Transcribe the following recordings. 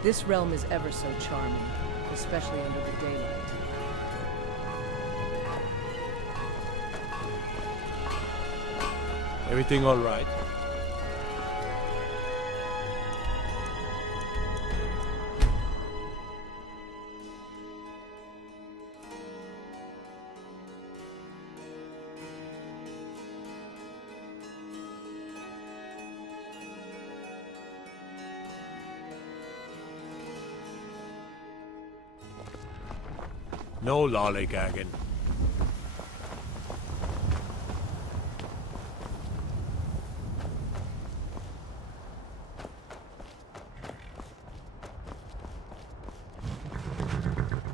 This realm is ever so charming, especially under the daylight. Everything all right? No lollygagging.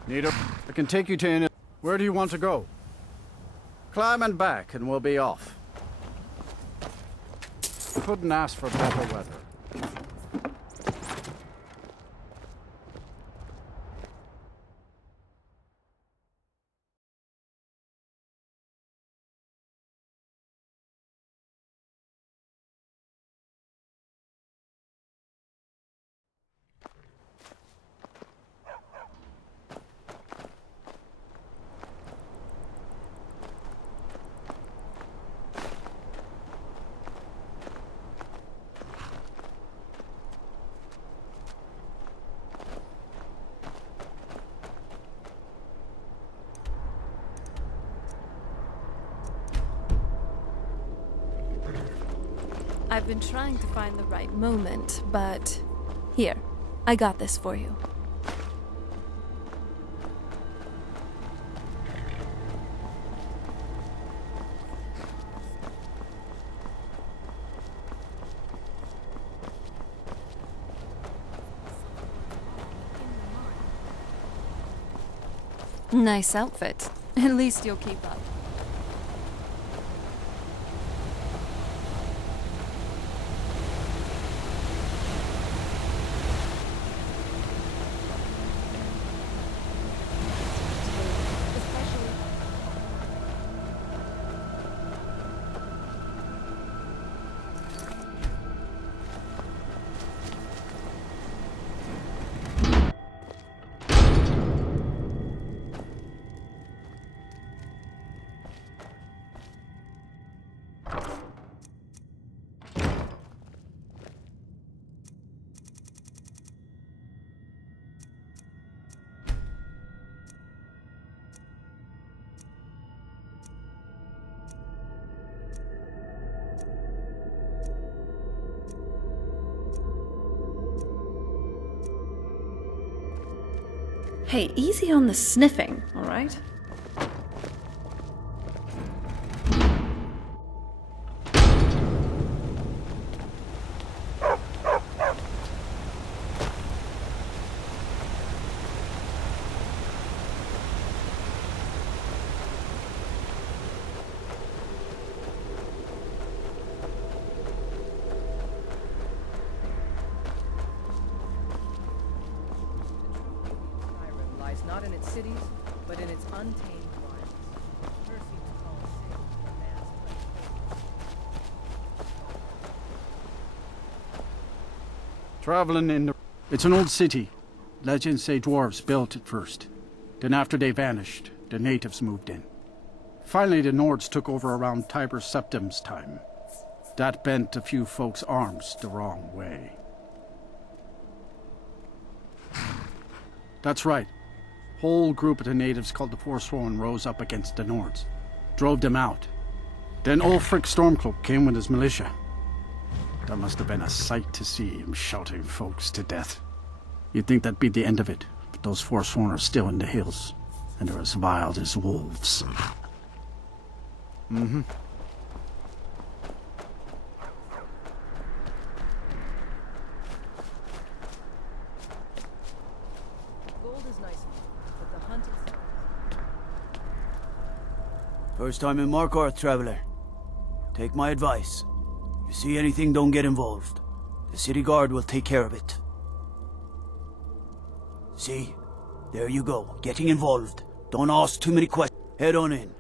Nito, I can take you to... Where do you want to go? Climb and back and we'll be off. Couldn't ask for better weather. I've been trying to find the right moment, but... Here, I got this for you. Nice outfit. At least you'll keep up. Hey, easy on the sniffing, all right? Not in its cities, but in its untamed wilds. Her seems called sin, a man's Traveling in the... It's an old city. Legends say dwarves built it first. Then after they vanished, the natives moved in. Finally the Nords took over around Tiber Septim's time. That bent a few folks' arms the wrong way. That's right. Whole group of the natives called the Forsworn rose up against the Nords. Drove them out. Then Ulfric Stormcloak came with his militia. That must have been a sight to see him shouting folks to death. You'd think that'd be the end of it, but those Forsworn are still in the hills, and they're as wild as wolves. Mm-hmm. Gold is nice, but the hunt itself is... First time in Markarth, traveler. Take my advice. You see anything, don't get involved. The city guard will take care of it. See? There you go, getting involved. Don't ask too many questions. Head on in.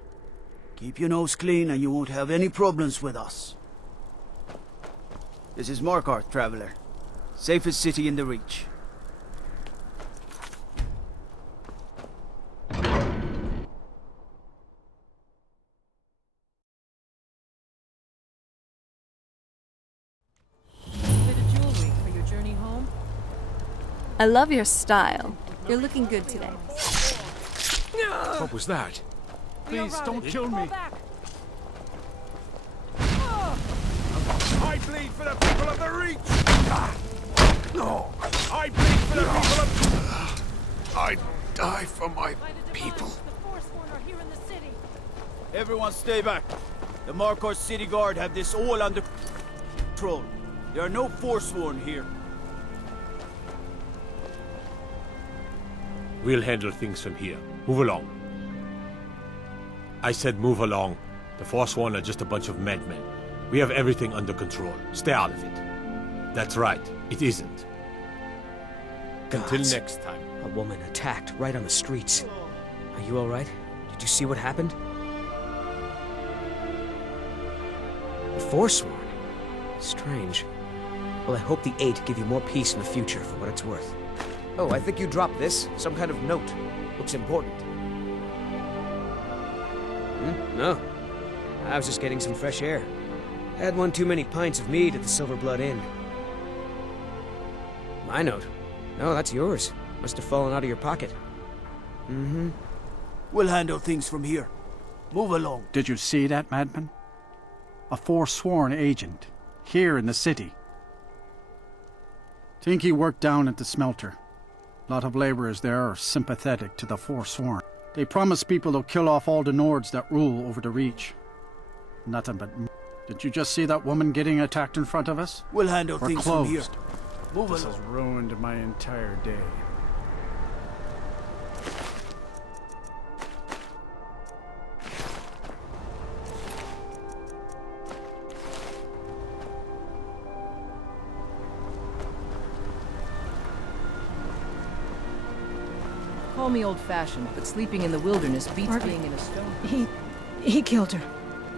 Keep your nose clean and you won't have any problems with us. This is Markarth, traveler. Safest city in the Reach. I love your style. You're looking good today. What was that? Please, don't kill me. I bleed for the people of the Reach! No. I bleed for the people of... I die for my people. The Forsworn are here in the city. Everyone stay back. The Markor City Guard have this all under control. There are no Forsworn here. We'll handle things from here. Move along. I said move along. The Forsworn are just a bunch of madmen. We have everything under control. Stay out of it. That's right. It isn't. Until Gods. next time. A woman attacked right on the streets. Are you all right? Did you see what happened? The Forsworn? Strange. Well, I hope the Eight give you more peace in the future, for what it's worth. Oh, I think you dropped this. Some kind of note. Looks important. No. I was just getting some fresh air. Had one too many pints of mead at the Silver Blood Inn. My note? No, that's yours. Must have fallen out of your pocket. Mm-hmm. We'll handle things from here. Move along. Did you see that, madman? A Forsworn agent, here in the city. Think he worked down at the smelter. A lot of laborers there are sympathetic to the Forsworn. They promise people they'll kill off all the Nords that rule over the Reach. Nothing but... Did you just see that woman getting attacked in front of us? We'll handle We're things closed. from here. Move This has along. ruined my entire day. Call me old-fashioned, but sleeping in the wilderness beats Margaret. being in a stone. He killed her.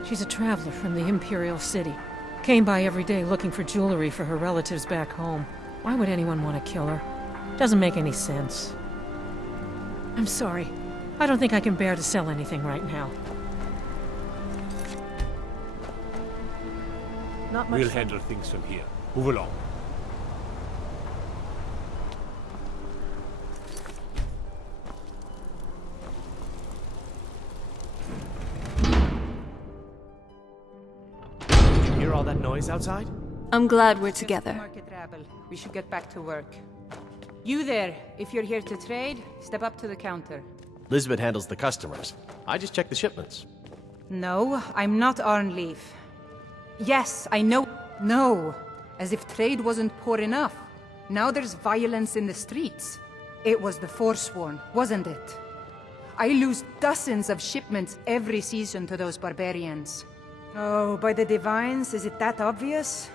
She's a traveler from the Imperial City. Came by every day looking for jewelry for her relatives back home. Why would anyone want to kill her? Doesn't make any sense. I'm sorry. I don't think I can bear to sell anything right now. Not much. We'll handle things from here. Move along. Hear all that noise outside? I'm glad we're together. Market rabble. We should get back to work. You there, if you're here to trade, step up to the counter. Lisbeth handles the customers. I just check the shipments. No, I'm not Arnleaf. Yes, I know. No, as if trade wasn't poor enough. Now there's violence in the streets. It was the Forsworn, wasn't it? I lose dozens of shipments every season to those barbarians. Oh, by the divines, is it that obvious?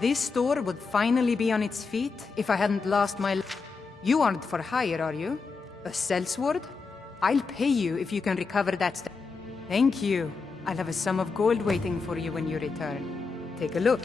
This store would finally be on its feet if I hadn't lost my... You aren't for hire, are you? A sellsword? I'll pay you if you can recover that stuff. Thank you. I'll have a sum of gold waiting for you when you return. Take a look.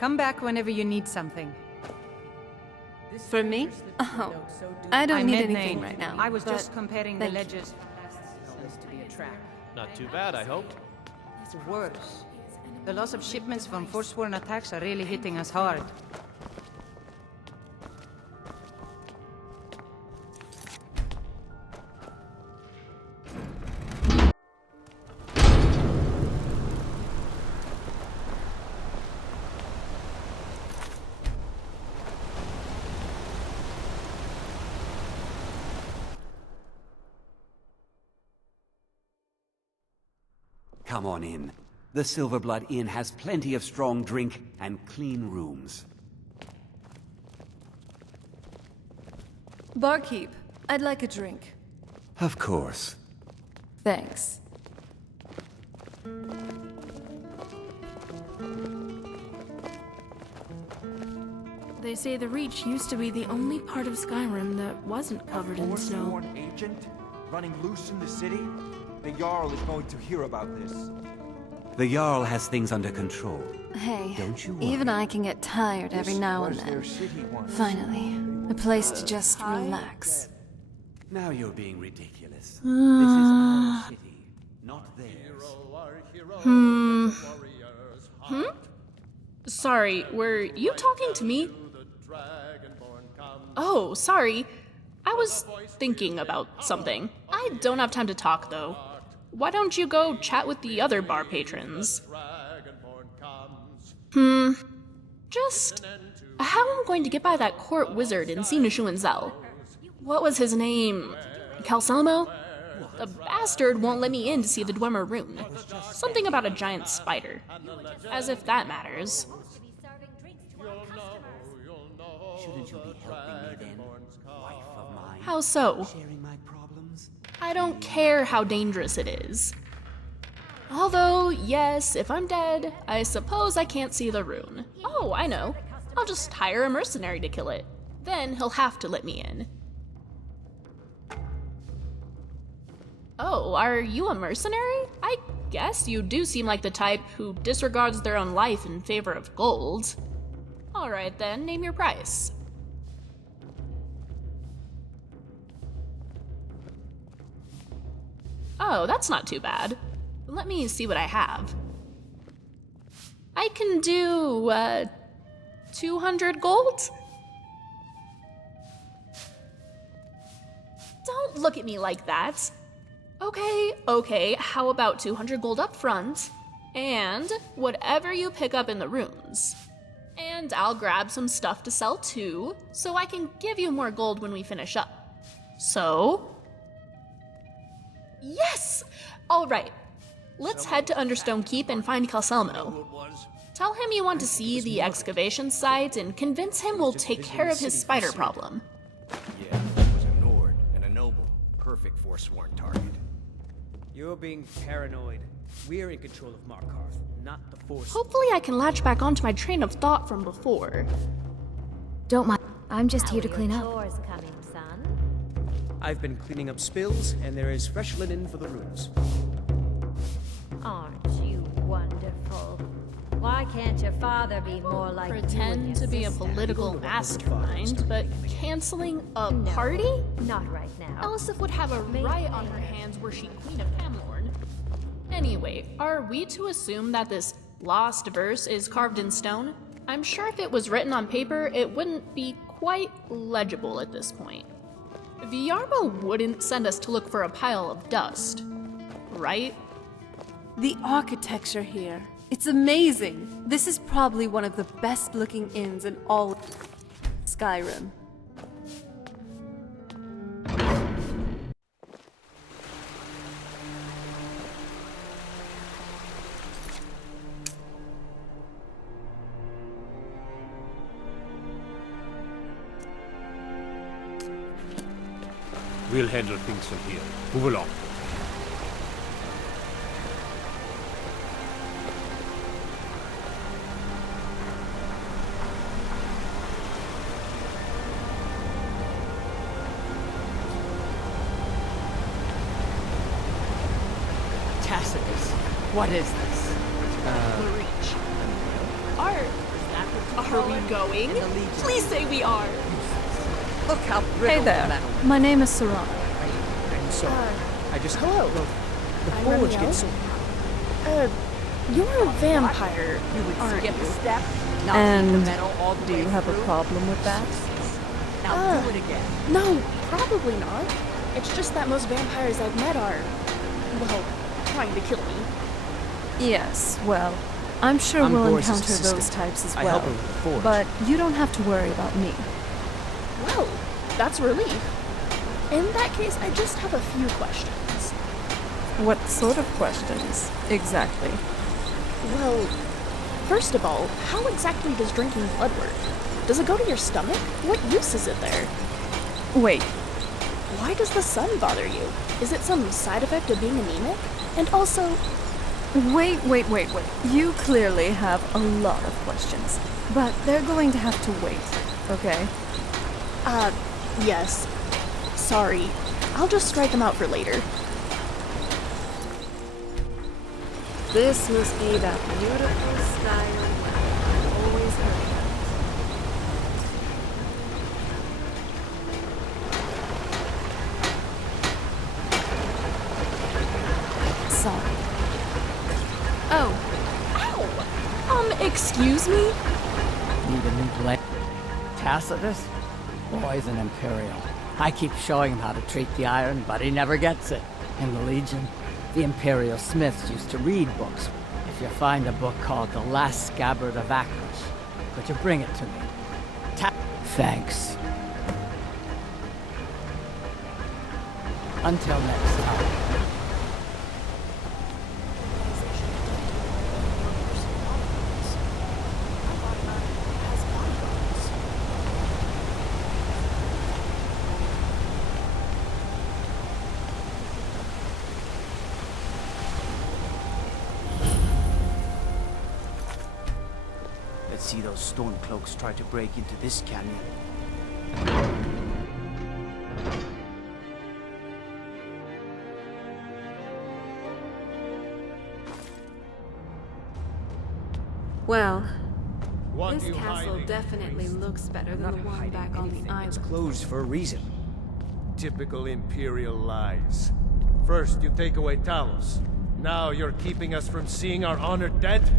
Come back whenever you need something. For me? Oh, I don't need anything right now. I was but just comparing the thank you. ledgers. This to be a trap. Not too bad, I hope. It's worse. The loss of shipments from Forsworn attacks are really hitting us hard. Come on in. The Silverblood Inn has plenty of strong drink and clean rooms. Barkeep, I'd like a drink. Of course. Thanks. They say the Reach used to be the only part of Skyrim that wasn't covered in snow. Forsworn agent running loose in the city? The Jarl is going to hear about this. The Jarl has things under control. Hey, Don't you worry. even I can get tired every This now and was their then. city once. Finally, a place to just relax. Now you're being ridiculous. This is our city, not theirs. Sorry, were you talking to me? Oh, sorry. I was thinking about something. I don't have time to talk, though. Why don't you go chat with the other bar patrons? Just how I'm going to get by that court wizard in Sinushu and Zell. What was his name? Calcelmo? The bastard won't let me in to see the Dwemer rune. Something about a giant spider. As if that matters. Shouldn't you be helping me then, wife of mine? How so? Sharing my problems? I don't care how dangerous it is. Although, yes, if I'm dead, I suppose I can't see the rune. Oh, I know. I'll just hire a mercenary to kill it. Then he'll have to let me in. Oh, are you a mercenary? I guess you do seem like the type who disregards their own life in favor of gold. Alright then, name your price. Oh, that's not too bad. Let me see what I have. I can do, 200 gold? Don't look at me like that. Okay, how about 200 gold up front, and whatever you pick up in the rooms. And I'll grab some stuff to sell too, so I can give you more gold when we finish up. So? Yes! Alright, let's head to Understone Keep and find Calcelmo. Tell him you want to see the excavation site and convince him we'll take care of his spider problem. Yeah, it was a Nord and a noble. Perfect Forsworn target. You're being paranoid. We're in control of Markarth, not the Force. Hopefully I can latch back onto my train of thought from before. Don't mind. I'm just here to clean up. Chores coming, son? I've been cleaning up spills, and there is fresh linen for the rooms. Aren't you wonderful? Why can't your father be more like you and Pretend your to be a sister? political mastermind, but canceling a party? Not right now. Elisif would have a riot on her hands were she Queen of Camlorn. Anyway, are we to assume that this lost verse is carved in stone? I'm sure if it was written on paper, it wouldn't be quite legible at this point. Viarma wouldn't send us to look for a pile of dust, right? The architecture here. It's amazing. This is probably one of the best looking inns in all of Skyrim. We'll handle things from here. Move along. Tacitus, what is this? The Reach. Are we going? Please say we are. Look how Hey brittle there. the metal. My name is Sarah. I'm sorry. I just... hello. Look, the I'm forge Remiel. gets so... You're a vampire, You would aren't skip you? a step, not And leave the metal all the Do way you have a through? problem with that? Now do it again. No, probably not. It's just that most vampires I've met are, well, trying to kill me. Yes, well, I'm sure I'm we'll Boris's encounter assistant. those types as I well. help her with the forge. But you don't have to worry about me. Well, that's a relief. In that case, I just have a few questions. What sort of questions, exactly? Well, first of all, how exactly does drinking blood work? Does it go to your stomach? What use is it there? Wait, why does the sun bother you? Is it some side effect of being anemic? And also... Wait. You clearly have a lot of questions, but they're going to have to wait, okay? Yes. Sorry. I'll just write them out for later. This must be that beautiful Skyrim I've always heard about. Sorry. Oh. Ow! Excuse me? Need a new blade? Tacitus? Boy's an Imperial. I keep showing him how to treat the iron, but he never gets it. In the Legion, the Imperial Smiths used to read books. If you find a book called The Last Scabbard of Akros, could you bring it to me? Thanks. Until next time. Let's see those Stormcloaks try to break into this canyon. Well, What this are you castle hiding, definitely looks better than the one back on the island. It's closed for a reason. Typical Imperial lies. First, you take away Talos. Now you're keeping us from seeing our honored dead?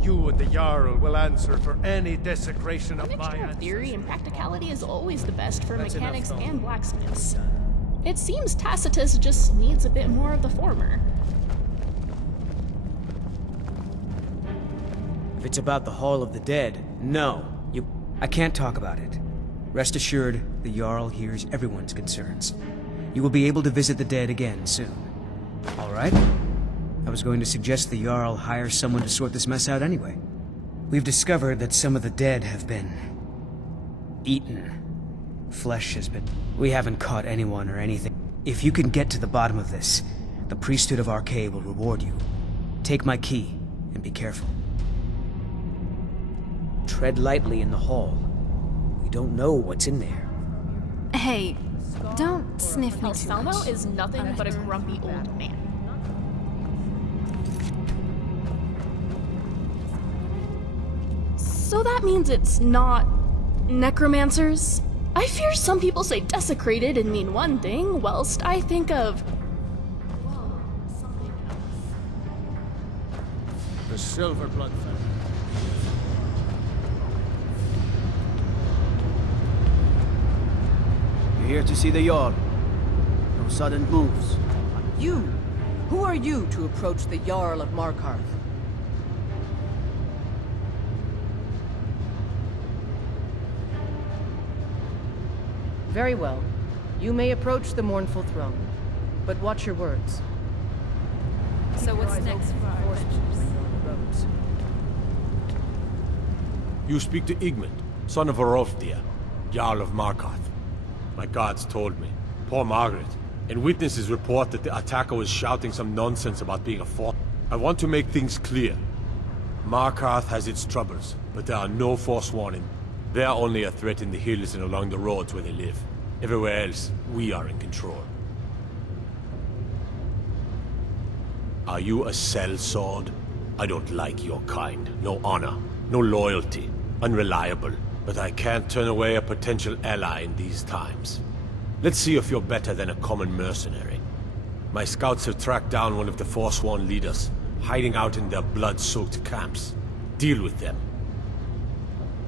You and the Jarl will answer for any desecration of my Mixture of theory and practicality is always the best for That's mechanics enough, and blacksmiths. It seems Tacitus just needs a bit more of the former. If it's about the Hall of the Dead, no. I can't talk about it. Rest assured, the Jarl hears everyone's concerns. You will be able to visit the dead again soon. All right? I was going to suggest the Jarl hire someone to sort this mess out anyway. We've discovered that some of the dead have been... eaten. Flesh has been... We haven't caught anyone or anything. If you can get to the bottom of this, the priesthood of Arcade will reward you. Take my key, and be careful. Tread lightly in the hall. We don't know what's in there. Hey, don't sniff me too Salmo much. is nothing but a grumpy old man. So that means it's not necromancers? I fear some people say desecrated and mean one thing, whilst I think of... well, something else. The Silver Blood family. You're here to see the Jarl. No sudden moves. You! Who are you to approach the Jarl of Markarth? Very well. You may approach the mournful throne, but watch your words. So what's next for our adventures? You speak to Igmund, son of Arolfdir, Jarl of Markarth. My guards told me. Poor Margaret. And witnesses report that the attacker was shouting some nonsense about being a force. I want to make things clear. Markarth has its troubles, but there are no Forsworn in. They are only a threat in the hills and along the roads where they live. Everywhere else, we are in control. Are you a sellsword? I don't like your kind. No honor, no loyalty, unreliable. But I can't turn away a potential ally in these times. Let's see if you're better than a common mercenary. My scouts have tracked down one of the Forsworn leaders, hiding out in their blood-soaked camps. Deal with them.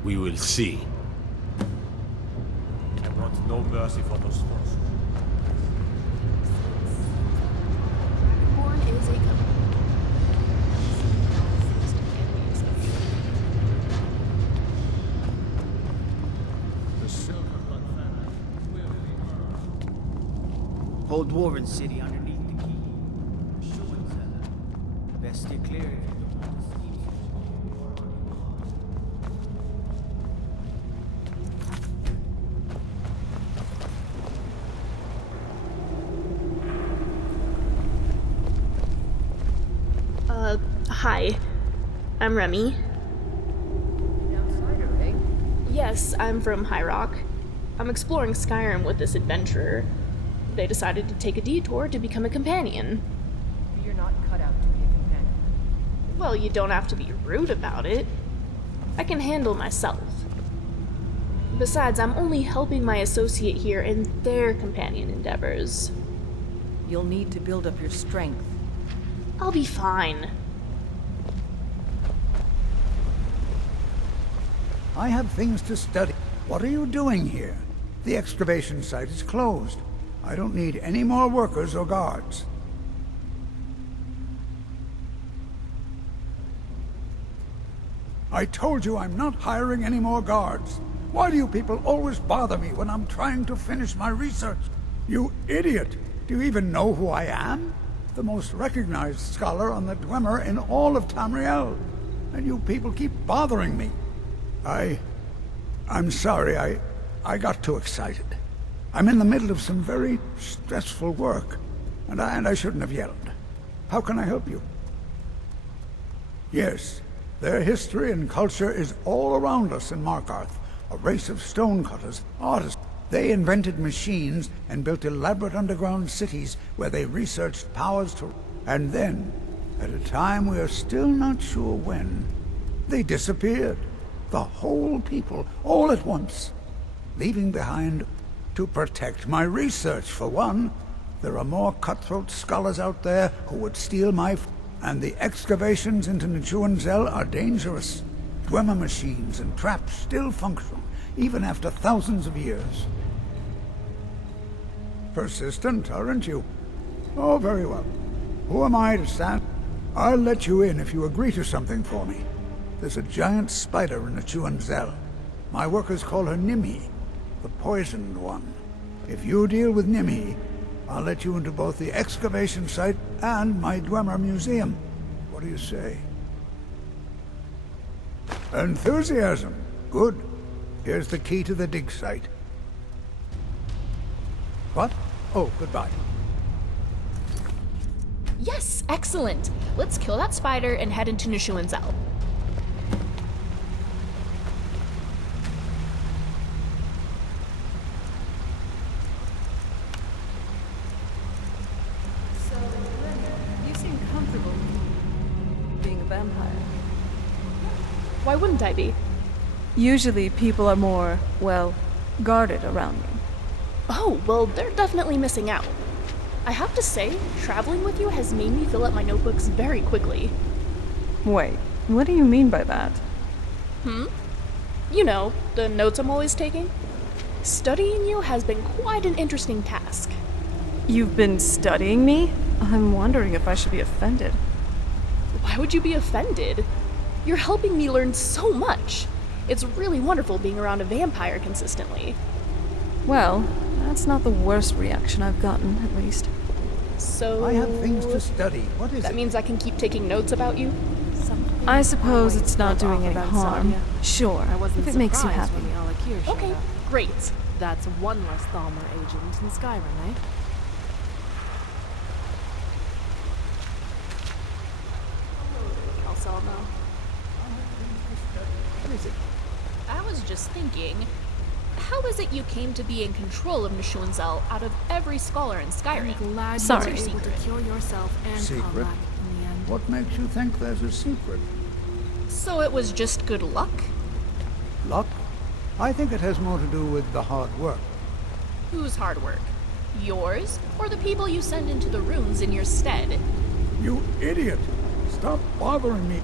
We will see. I want no mercy for those Forsworn. Born is a Whole Dwarven city underneath the key. Show it, Best steer clear if you don't want to see Hi. I'm Remy. An outsider, eh? Yes, I'm from High Rock. I'm exploring Skyrim with this adventurer. They decided to take a detour to become a companion. You're not cut out to be a companion. Well, you don't have to be rude about it. I can handle myself. Besides, I'm only helping my associate here in their companion endeavors. You'll need to build up your strength. I'll be fine. I have things to study. What are you doing here? The excavation site is closed. I don't need any more workers or guards. I told you I'm not hiring any more guards. Why do you people always bother me when I'm trying to finish my research? You idiot! Do you even know who I am? The most recognized scholar on the Dwemer in all of Tamriel. And you people keep bothering me. I'm sorry, I got too excited. I'm in the middle of some very stressful work, and I shouldn't have yelled. How can I help you? Yes, their history and culture is all around us in Markarth, a race of stonecutters, artists. They invented machines and built elaborate underground cities where they researched powers to... And then, at a time we are still not sure when, they disappeared. The whole people, all at once, leaving behind to protect my research, for one. There are more cutthroat scholars out there who would steal my... And the excavations into Nuchuanzel are dangerous. Dwemer machines and traps still function, even after thousands of years. Persistent, aren't you? Oh, very well. Who am I to stand? I'll let you in if you agree to something for me. There's a giant spider in Nuchuanzel. My workers call her Nimi, the poisoned one. If you deal with Nimi, I'll let you into both the excavation site and my Dwemer museum. What do you say? Enthusiasm. Good. Here's the key to the dig site. What? Oh, goodbye. Yes, excellent. Let's kill that spider and head into Nuchuanzel. Why wouldn't I be? Usually people are more, well, guarded around me. Oh, well, they're definitely missing out. I have to say, traveling with you has made me fill up my notebooks very quickly. Wait, what do you mean by that? You know, the notes I'm always taking. Studying you has been quite an interesting task. You've been studying me? I'm wondering if I should be offended. Why would you be offended? You're helping me learn so much. It's really wonderful being around a vampire consistently. Well, that's not the worst reaction I've gotten, at least. So... I have things to study. What is it? That means I can keep taking notes about you? I suppose it's not doing any harm. Sure, if it makes you happy. Okay, great. That's one less Thalmor agent in Skyrim, eh? I was just thinking, how is it you came to be in control of Nuchuanzel out of every scholar in Skyrim? Sorry. What's your secret? To cure yourself and Secret? Comrade in the end. What makes you think there's a secret? So it was just good luck? Luck? I think it has more to do with the hard work. Whose hard work? Yours, or the people you send into the runes in your stead? You idiot! Stop bothering me.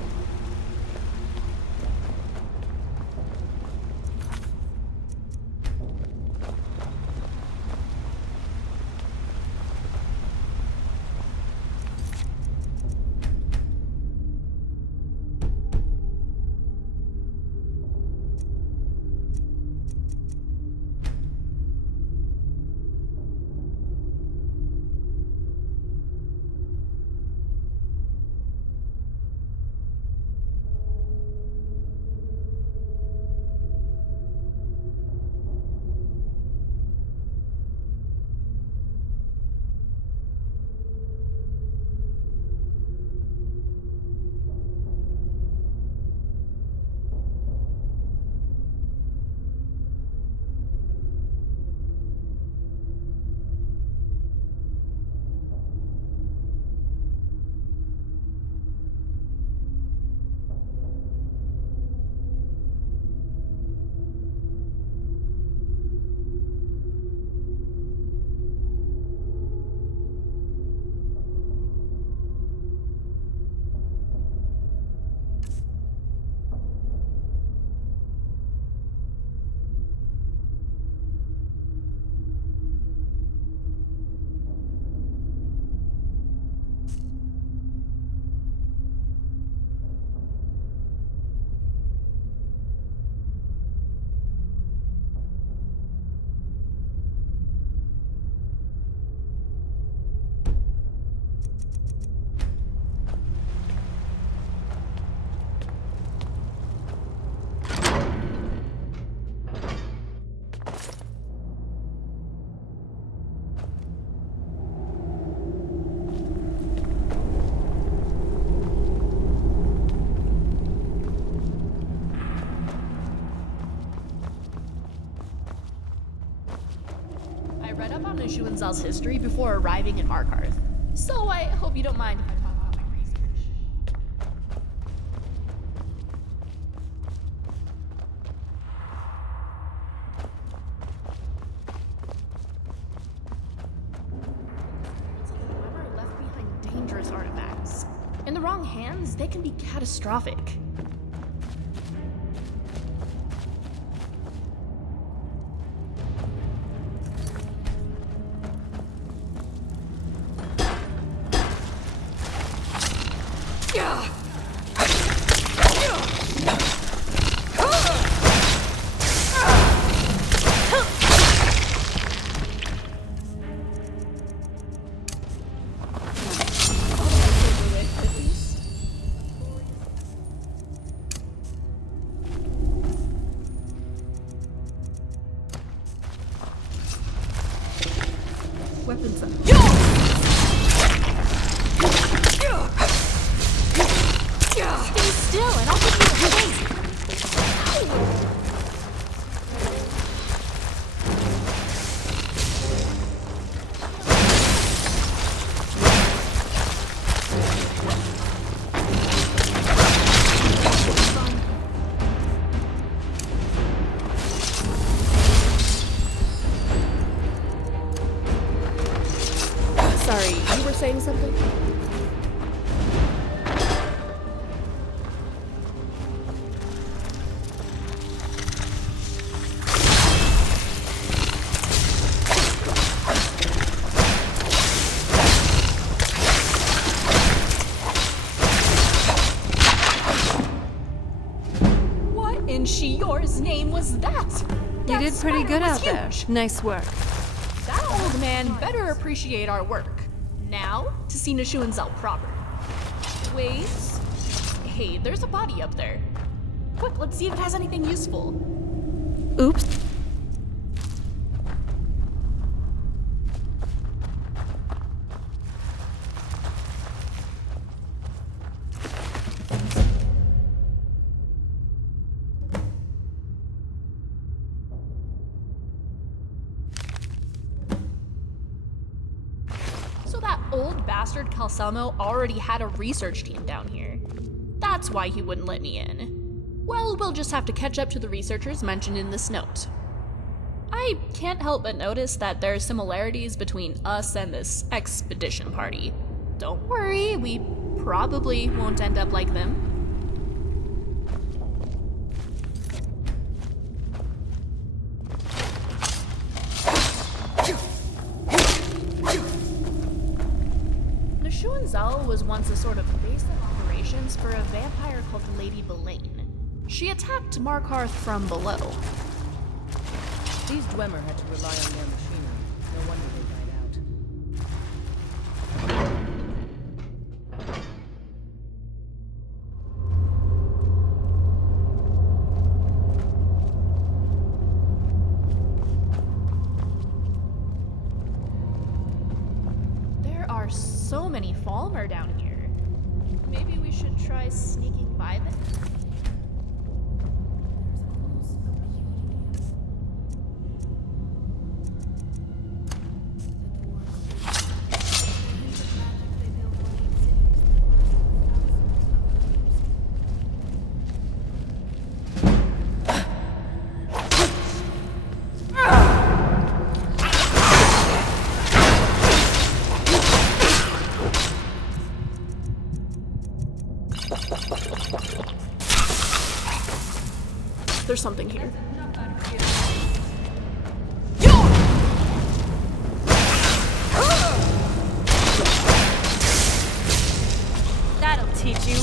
read up on Neshuanzal's history before arriving in Markarth, so I hope you don't mind if I talk about my research. Dwemer left behind dangerous artifacts. In the wrong hands, they can be catastrophic. Weapons up. Stay still and I'll give you a place. Sorry, you were saying something? What in Shior's name was that? You did pretty good out there. Huge. Nice work. That old man better appreciate our work. Now, to see Neshuanzal proper. Wait. Hey, there's a body up there. Quick, let's see if it has anything useful. Oops. So that old bastard Calcelmo already had a research team down here. That's why he wouldn't let me in. Well, we'll just have to catch up to the researchers mentioned in this note. I can't help but notice that there are similarities between us and this expedition party. Don't worry, we probably won't end up like them. Neshuanzal was once a sort of base of operations for a vampire called Lady Belaine. She attacked Markarth from below. These Dwemer had to rely on their machinery. No wonder they died out. There are so many Falmer down here. Maybe we should try sneaking by them? There's something here. That'll teach you.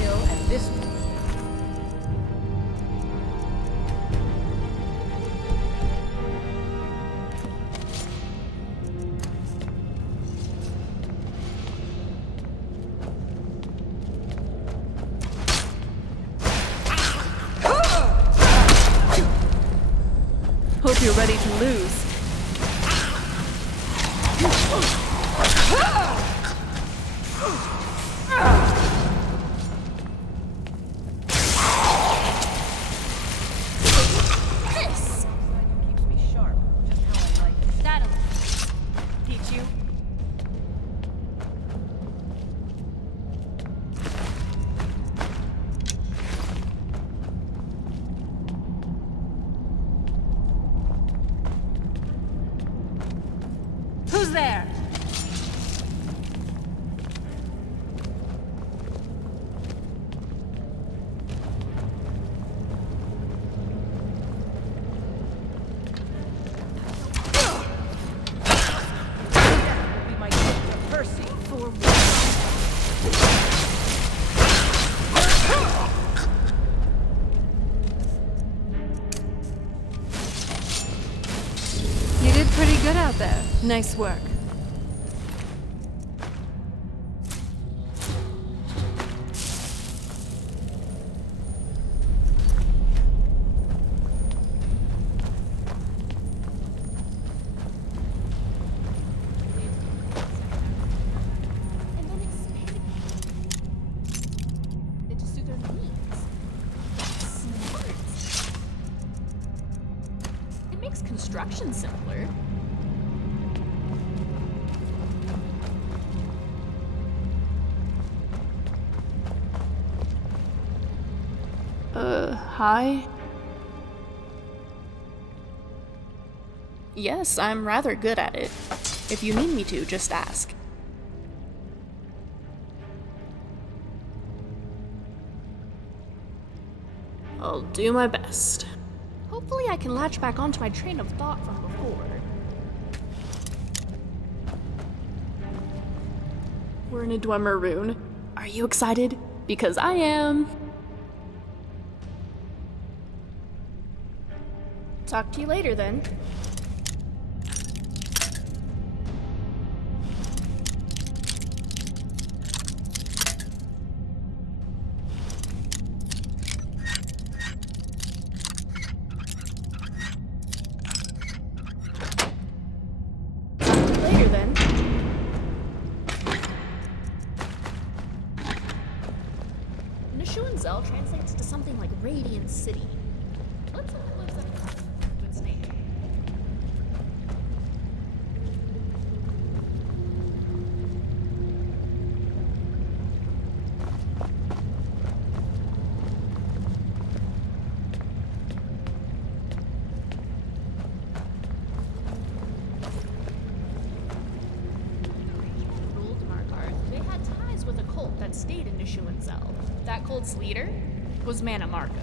Kill at this. Hope you're ready to lose. Who's there? You did pretty good out there. Nice work. Construction simpler. Hi? Yes, I'm rather good at it. If you need me to, just ask. I'll do my best. Hopefully I can latch back onto my train of thought from before. We're in a Dwemer rune. Are you excited? Because I am. Talk to you later then. Later then. Nishuanzel translates to something like Radiant City. Let's hope it lives up to its name. They had ties with a cult that stayed in Nishuanzel. That cult's leader was Mana Marco.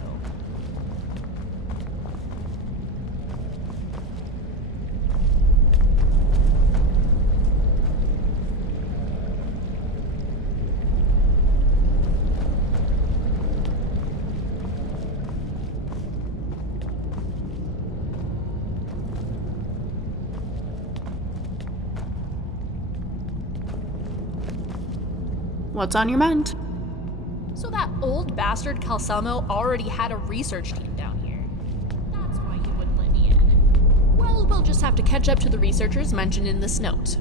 What's on your mind? So that old bastard Calcelmo already had a research team down here. That's why he wouldn't let me in. Well, we'll just have to catch up to the researchers mentioned in this note.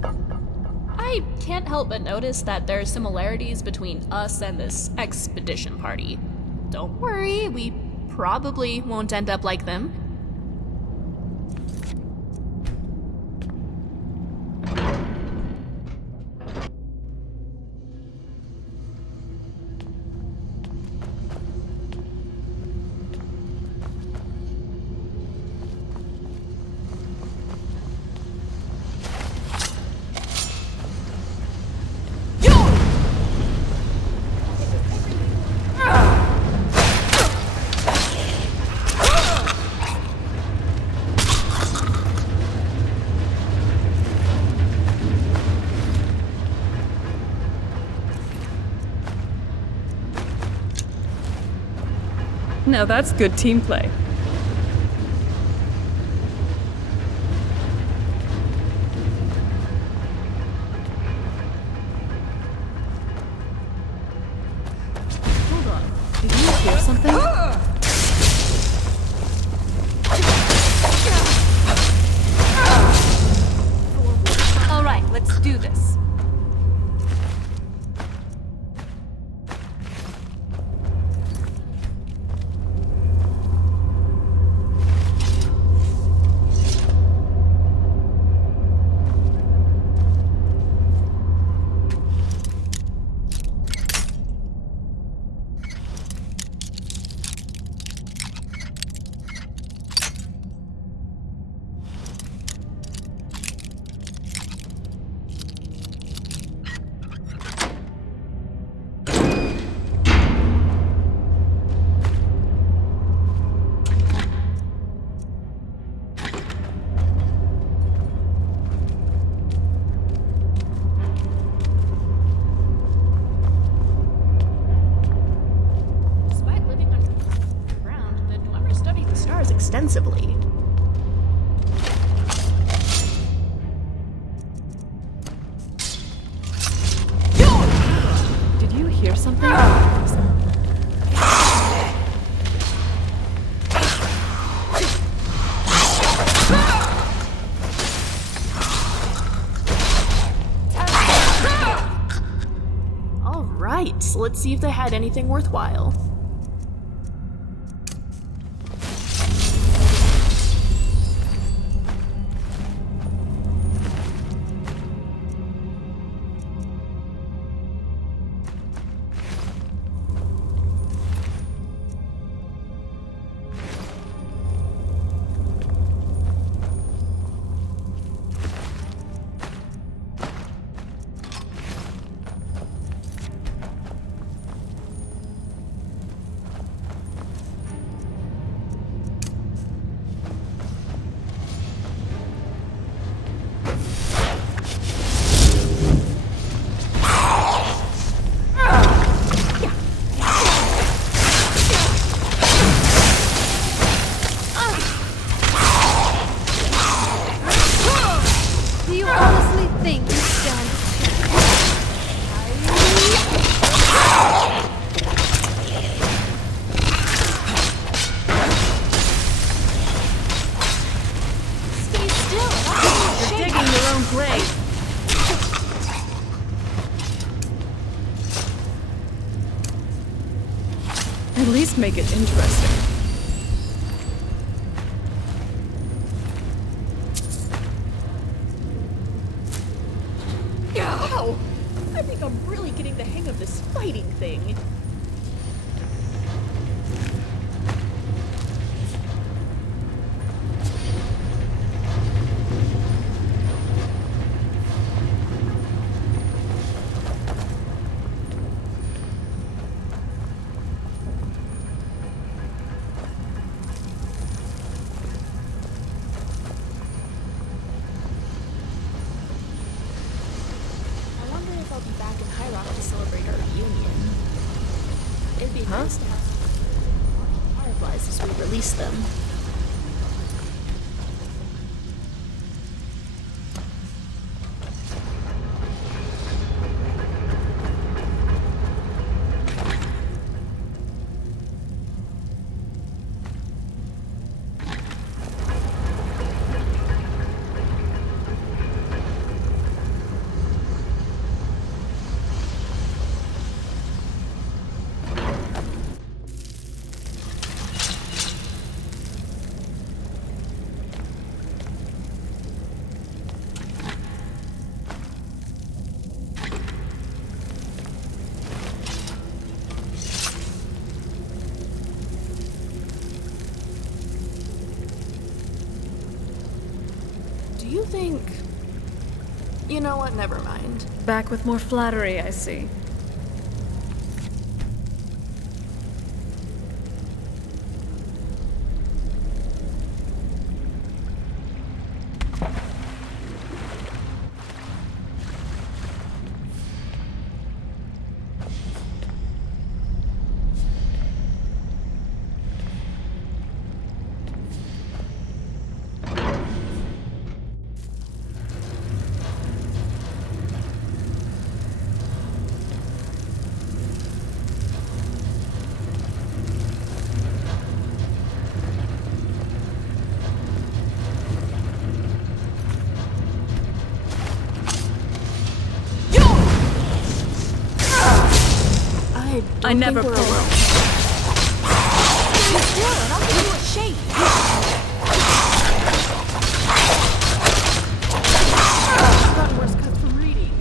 I can't help but notice that there are similarities between us and this expedition party. Don't worry, we probably won't end up like them. Now that's good team play. Hold on. Did you hear something? All right, let's do this. extensively. Did you hear something? Alright, so let's see if they had anything worthwhile. At least make it interesting. Ow! I think I'm really getting the hang of this fighting thing. I'll be back in High Rock to celebrate our reunion. It'd be nice to have some fireflies as we release them. Do you think... You know what, never mind. Back with more flattery, I see. I never pull. Stay still and I'll give you a shake. I've gotten worse cuts from reading.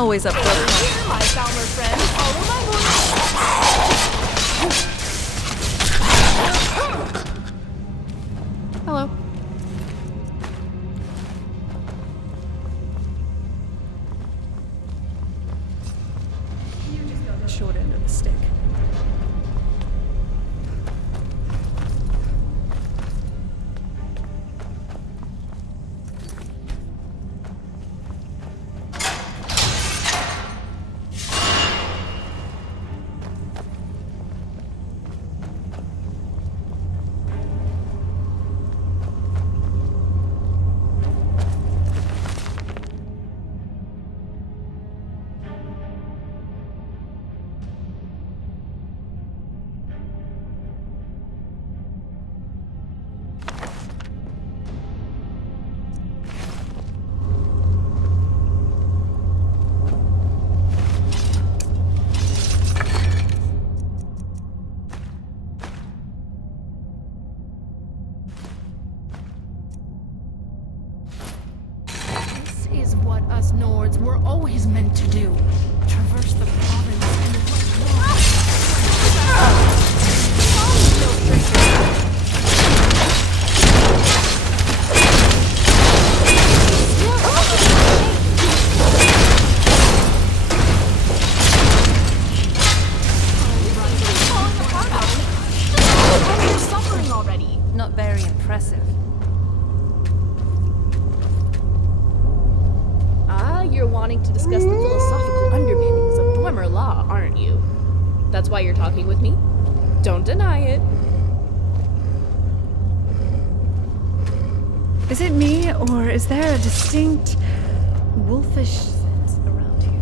always up for Here, my Thalmor friend. Follow my voice. Hello. You just got the short end of the stick. Is what us Nords were always meant to do. Traverse the province and you're suffering already. Not very impressive. You're wanting to discuss the philosophical underpinnings of Dwemer law, aren't you? That's why you're talking with me? Don't deny it. Is it me, or is there a distinct wolfish sense around here?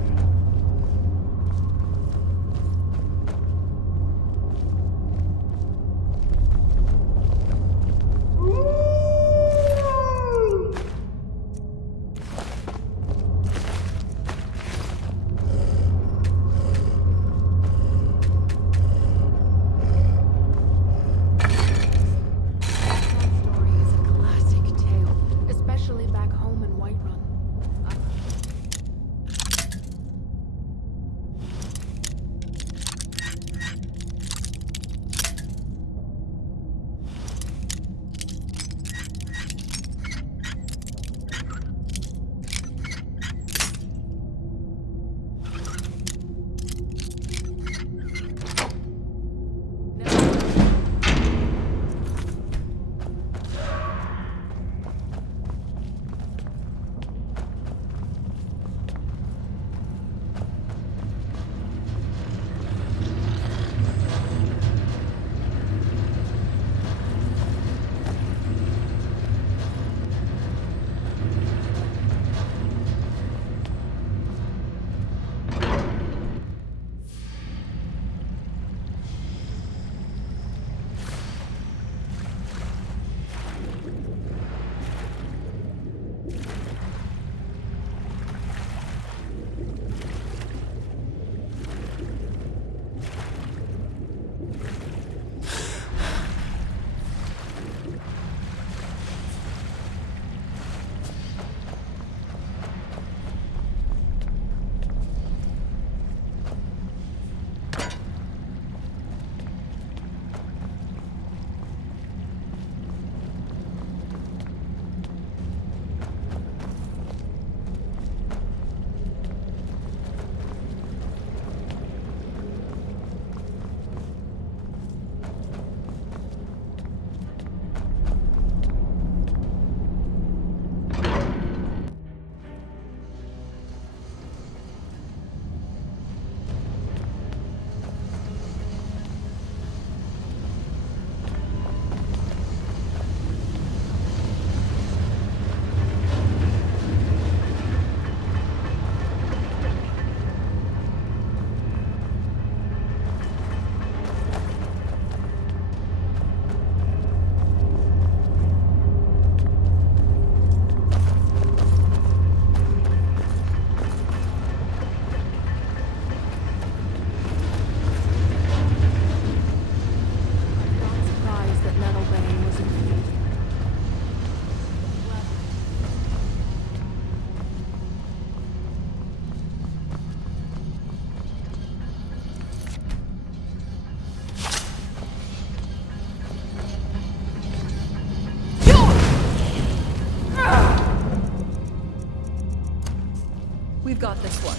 You've got this one.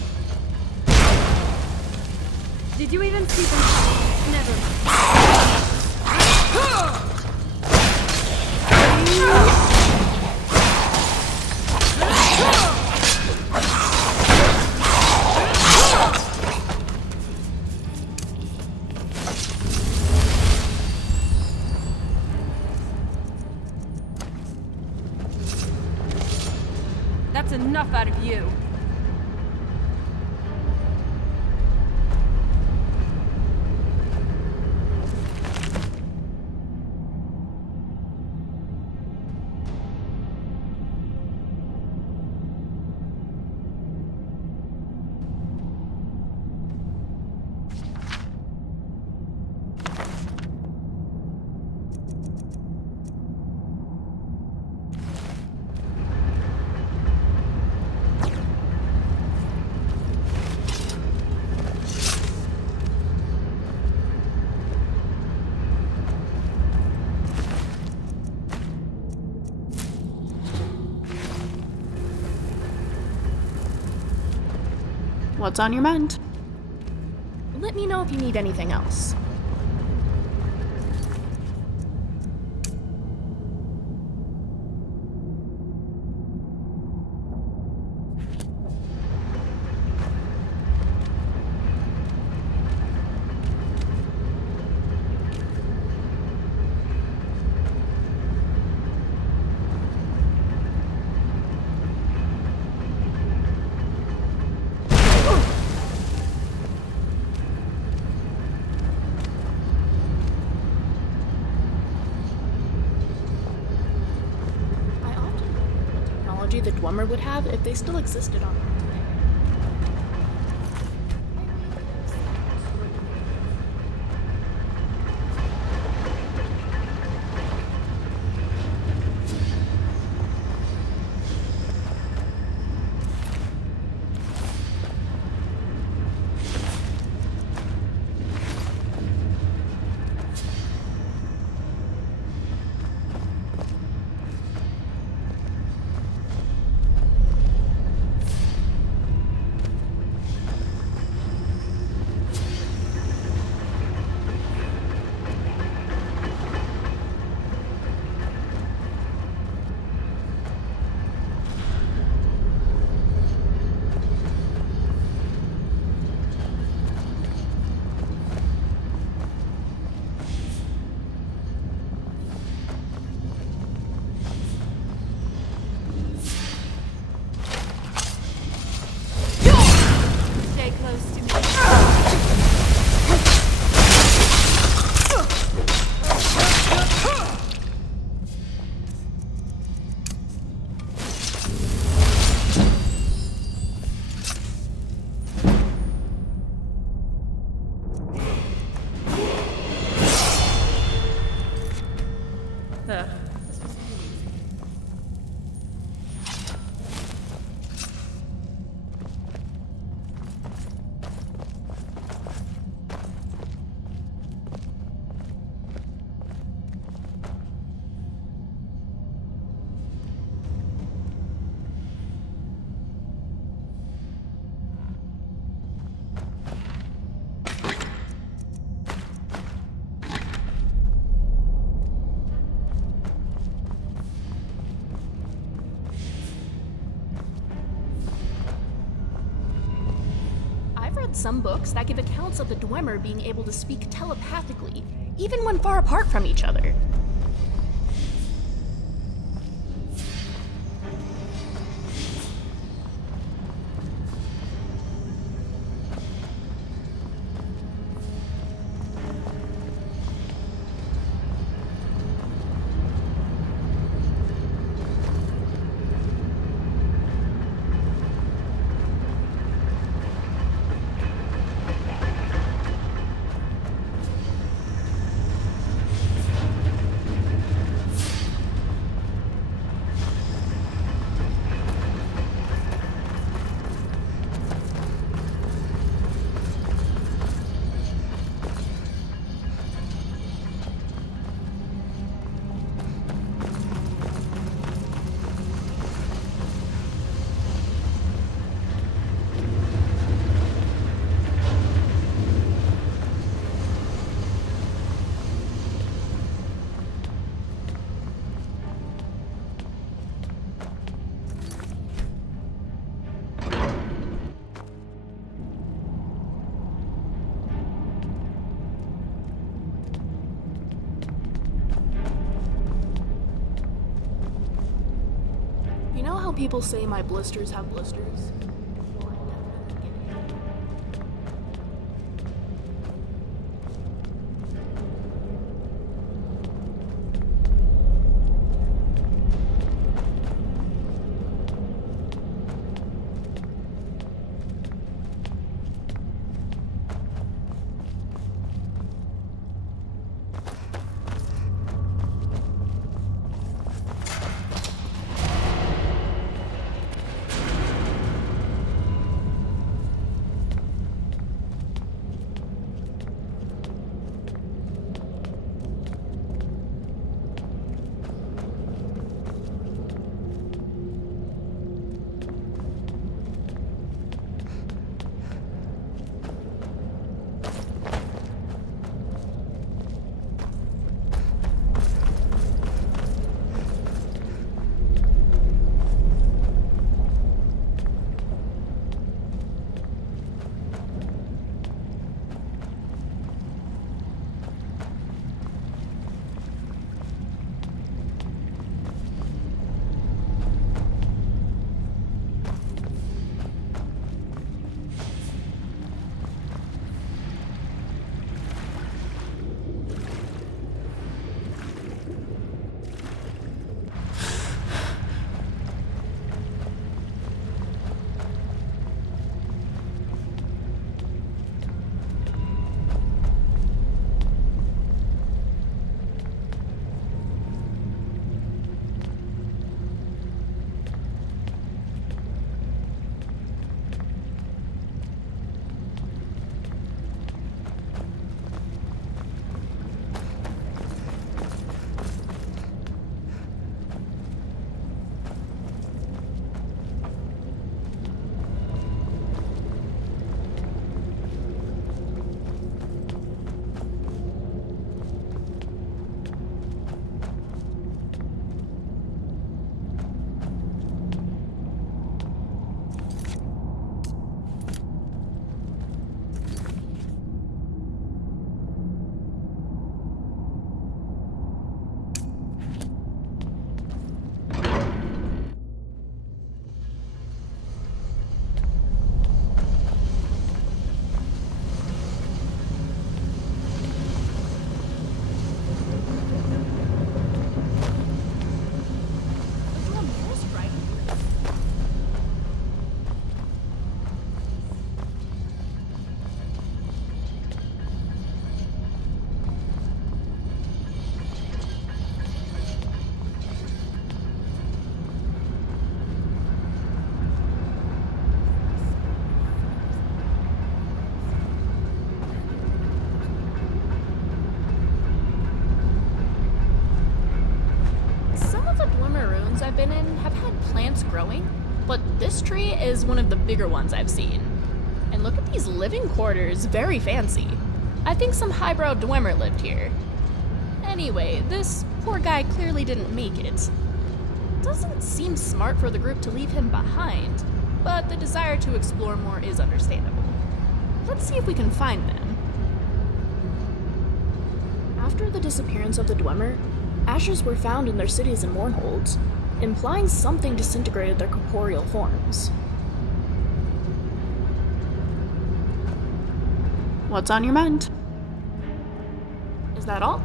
Did you even see them? Never That's enough out of you. What's on your mind? Let me know if you need anything else. The Dwemer would have if they still existed on Earth today. Some books that give accounts of the Dwemer being able to speak telepathically, even when far apart from each other. people say my blisters have blisters. I've been in have had plants growing, but this tree is one of the bigger ones I've seen. And look at these living quarters, very fancy. I think some highbrow Dwemer lived here. Anyway, this poor guy clearly didn't make it. Doesn't seem smart for the group to leave him behind, but the desire to explore more is understandable. Let's see if we can find them. After the disappearance of the Dwemer, ashes were found in their cities and mournholds, implying something disintegrated their corporeal forms. What's on your mind? Is that all?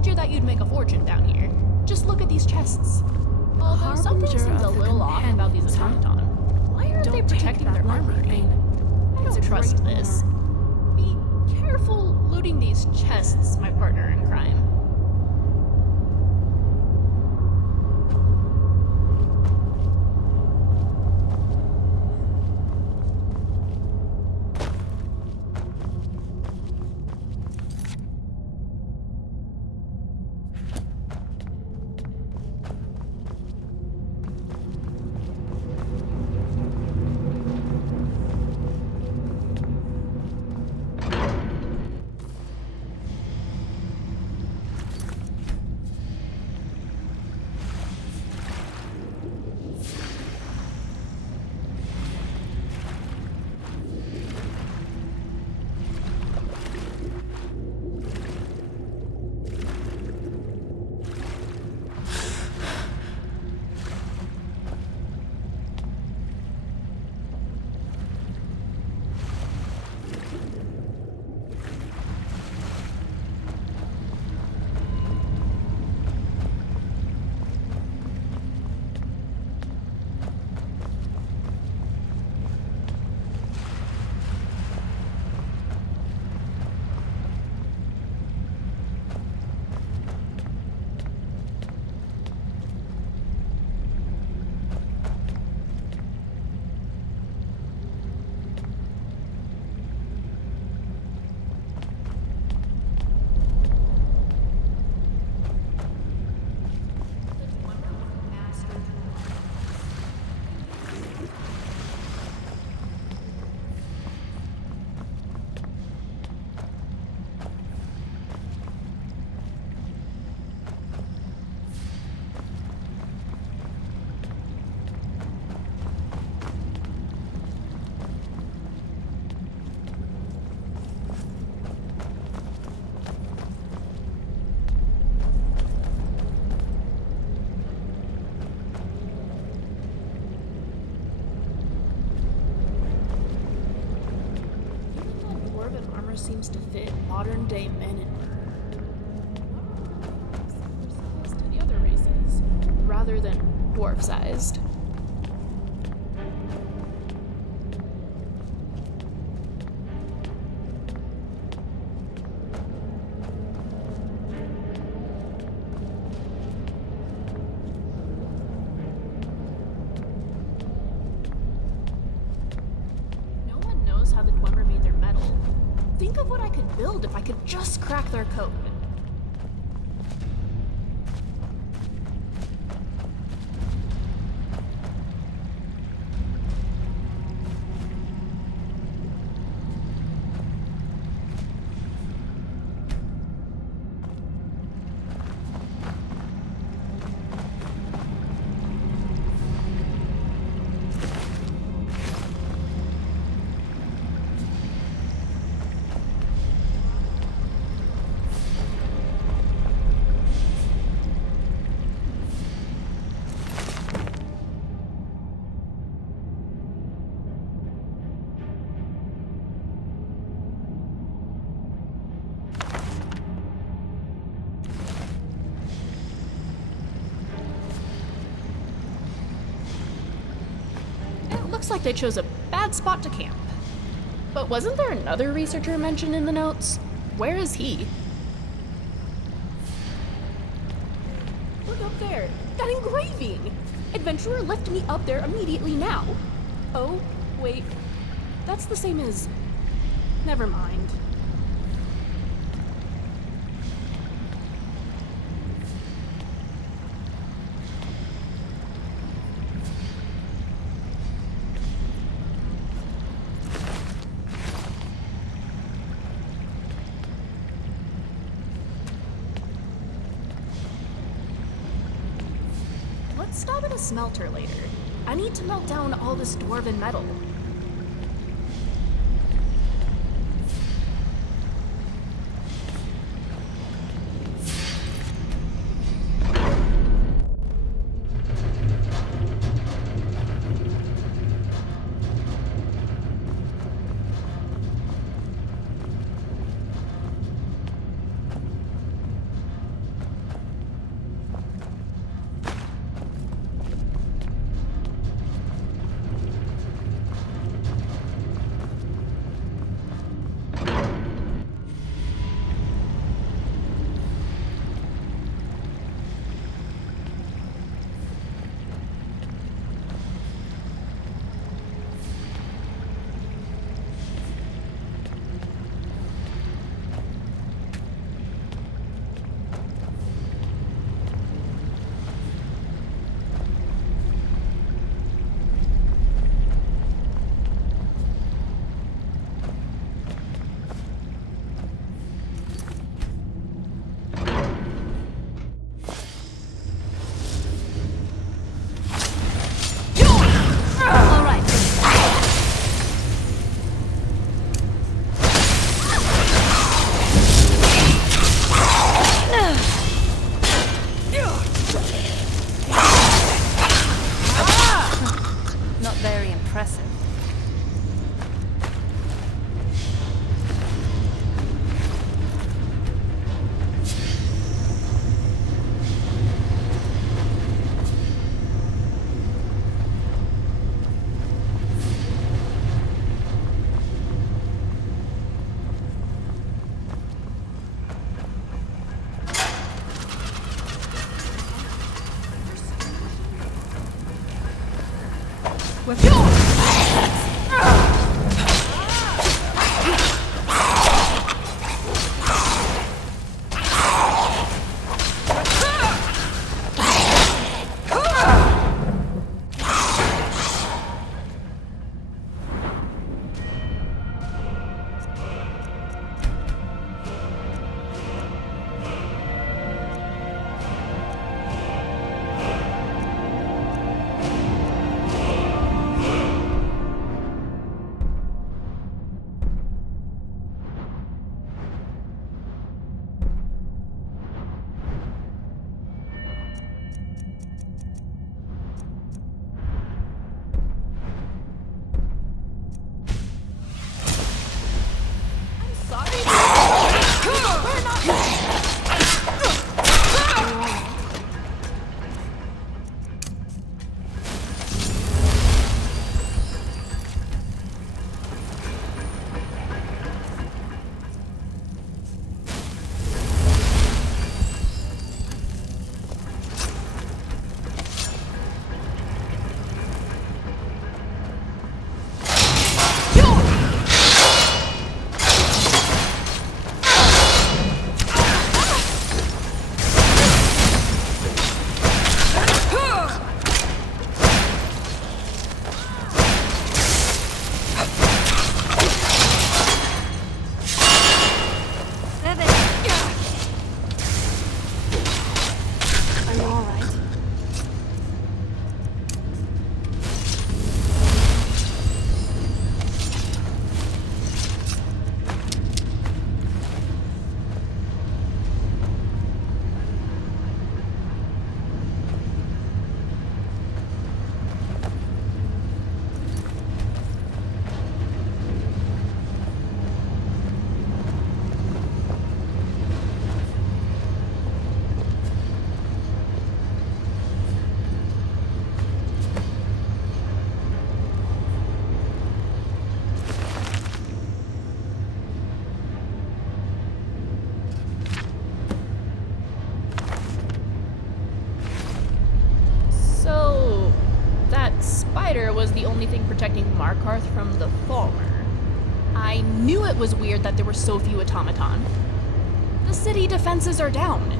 told you that you'd make a fortune down here. Just look at these chests. Although something seems a little off about these automaton. Why aren't they protecting their armory? I don't trust this. Be careful looting these chests, my partner in crime. Seems to fit modern-day men and to the other races, rather than dwarf-sized. No one knows how the Dwemer made their metal. Think of what I could build if I could just crack their code. Looks like they chose a bad spot to camp. But wasn't there another researcher mentioned in the notes? Where is he? Look up there! That engraving! Adventurer left me up there immediately now. Oh, wait. That's the same as... Never mind. Let's stop at a smelter later. I need to melt down all this dwarven metal. the only thing protecting Markarth from the Falmer. I knew it was weird that there were so few automaton. The city defenses are down.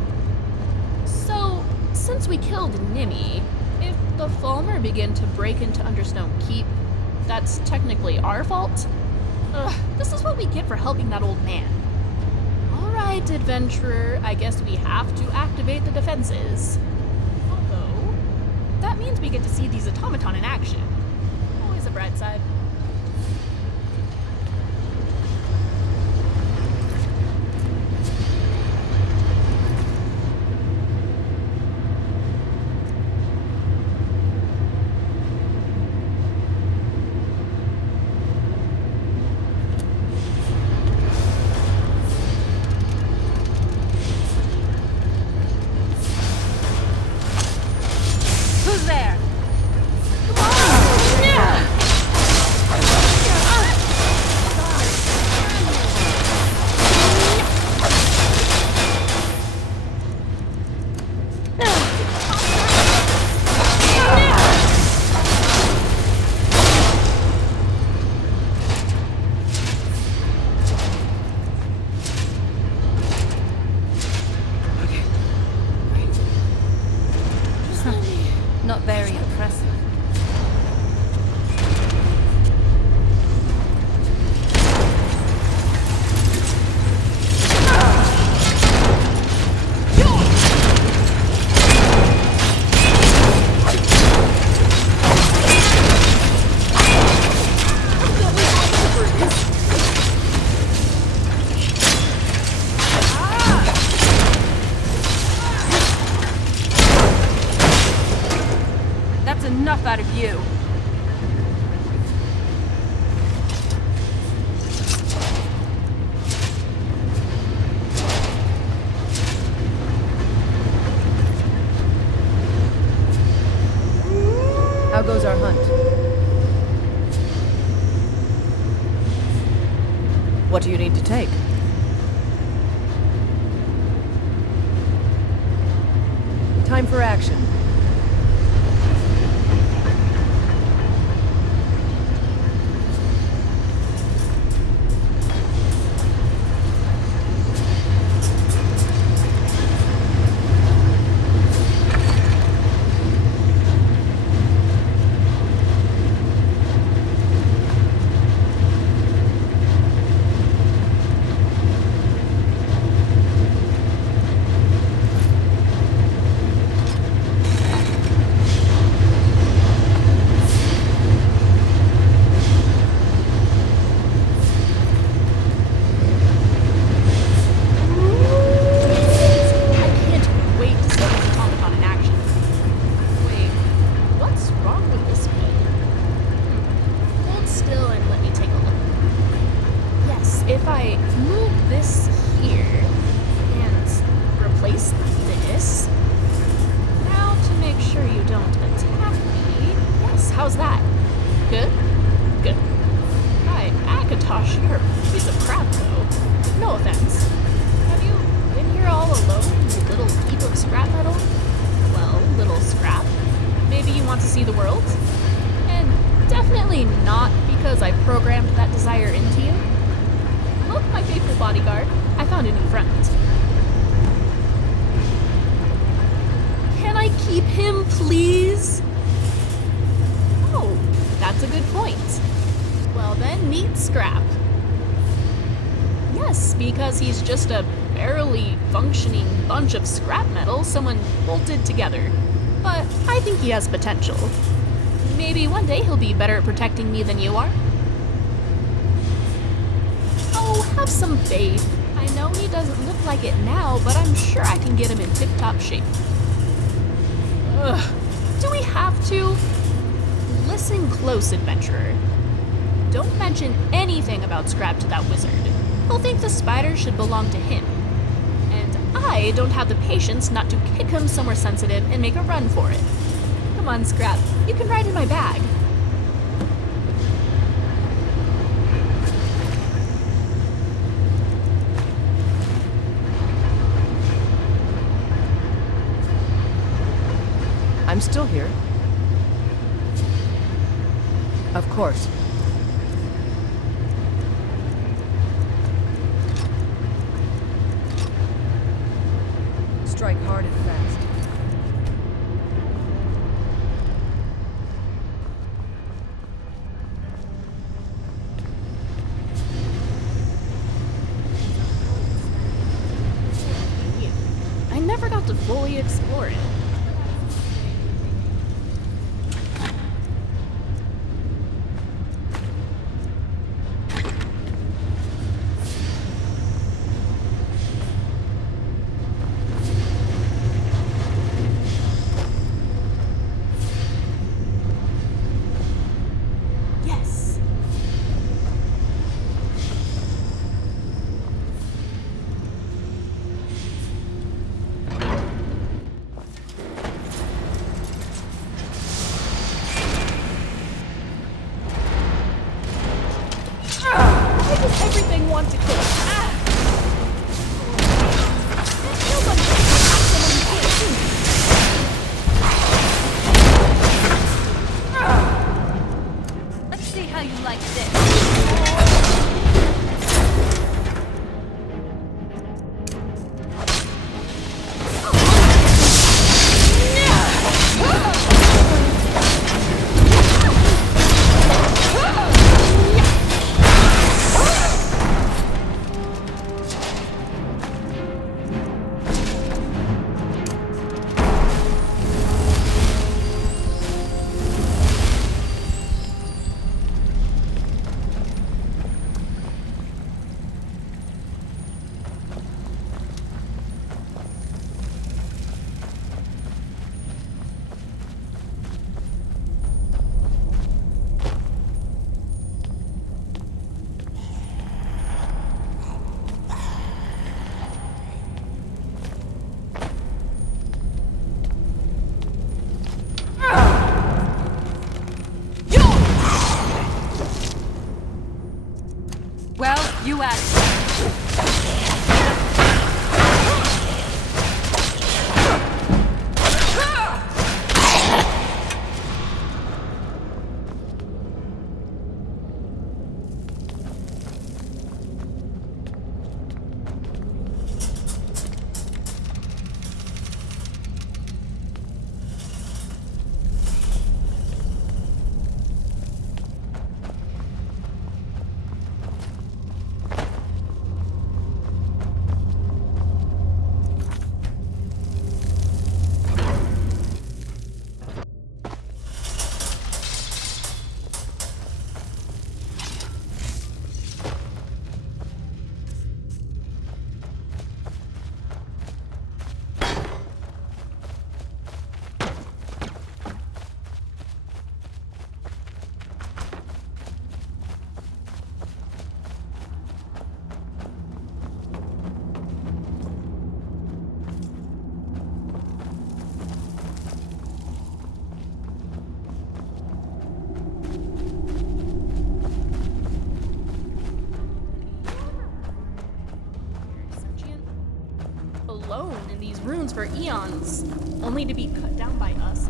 So, since we killed Nimi, if the Falmer begin to break into Understone Keep, that's technically our fault? Ugh, this is what we get for helping that old man. Alright, adventurer, I guess we have to activate the defenses. Although, that means we get to see these automaton in action. Always a bright side. Who's there? Not very impressive. That's enough out of you. How goes our hunt? What do you need to take? Time for action. If I move this here and replace this, now to make sure you don't attack me, yes, how's that? Good? Good. Hi, Akatosh, you're a piece of crap though. No offense. Have you been here all alone, you little heap of scrap metal? Well, little scrap. Maybe you want to see the world? And definitely not because I programmed that desire into you. Look, my faithful bodyguard. I found a new friend. Can I keep him, please? Oh, that's a good point. Well then, meet Scrap. Yes, because he's just a barely functioning bunch of scrap metal someone bolted together. But I think he has potential. Maybe one day he'll be better at protecting me than you are. Oh, have some faith. I know he doesn't look like it now, but I'm sure I can get him in tip-top shape. Ugh. Do we have to? Listen close, adventurer. Don't mention anything about Scrap to that wizard. He'll think the spider should belong to him. And I don't have the patience not to kick him somewhere sensitive and make a run for it. Come on, Scrap. You can ride in my bag. I'm still here. Of course. Strike hard and fast. I never got to fully explore it. Yes. Why does everything want to kill? Nobody can attack someone you can't see. Let's see how you like this. Well, you asked. Alone in these ruins for eons, only to be cut down by us.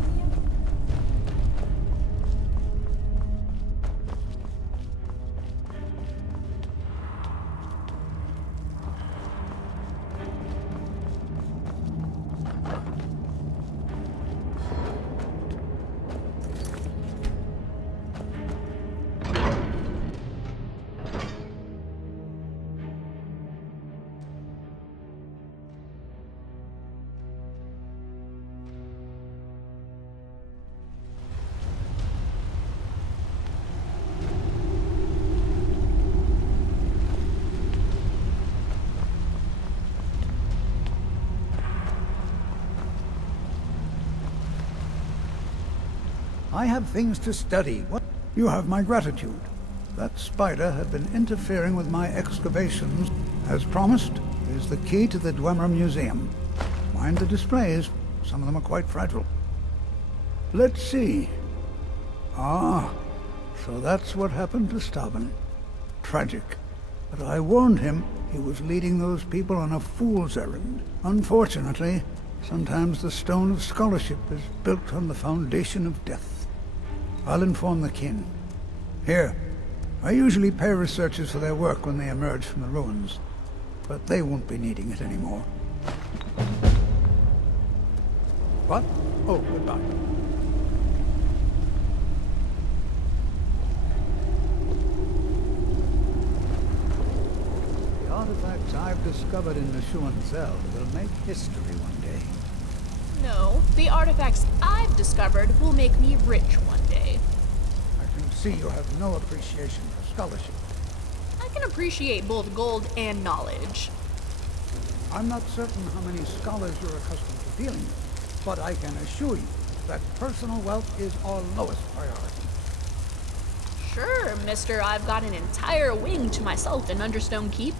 I have things to study. What? You have my gratitude. That spider had been interfering with my excavations. As promised, is the key to the Dwemer Museum. Mind the displays. Some of them are quite fragile. Let's see. Ah, so that's what happened to Stauben. Tragic. But I warned him he was leading those people on a fool's errand. Unfortunately, sometimes the stone of scholarship is built on the foundation of death. I'll inform the kin. Here. I usually pay researchers for their work when they emerge from the ruins, but they won't be needing it anymore. What? Oh, goodbye. The artifacts I've discovered in Nuchuan-Zel will make history one day. No, the artifacts I've discovered will make me rich one day. I can see you have no appreciation for scholarship. I can appreciate both gold and knowledge. I'm not certain how many scholars you're accustomed to dealing with, but I can assure you that personal wealth is our lowest priority. Sure, mister, I've got an entire wing to myself in Understone Keep.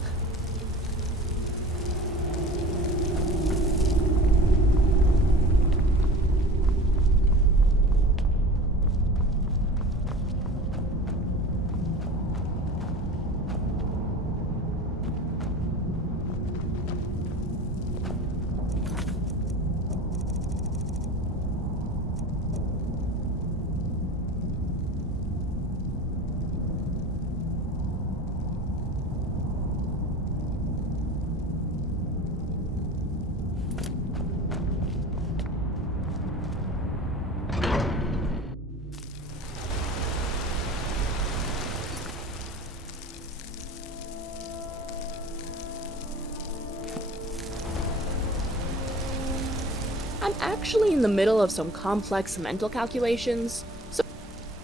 I'm actually in the middle of some complex mental calculations, so...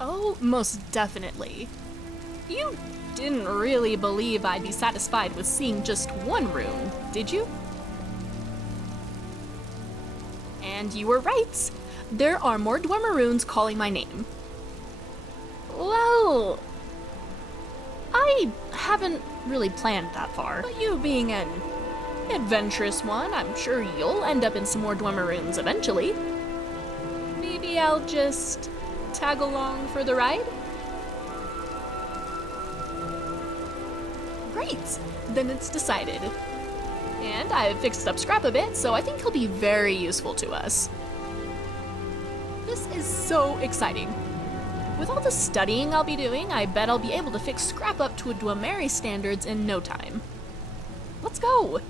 Oh, most definitely. You didn't really believe I'd be satisfied with seeing just one rune, did you? And you were right. There are more Dwemer runes calling my name. Well, I haven't really planned that far. But you being an adventurous one, I'm sure you'll end up in some more Dwemer runes eventually. Maybe I'll just tag along for the ride? Great! Then it's decided. And I've fixed up Scrap a bit, so I think he'll be very useful to us. This is so exciting. With all the studying I'll be doing, I bet I'll be able to fix Scrap up to a Dwemeri standards in no time. Let's go!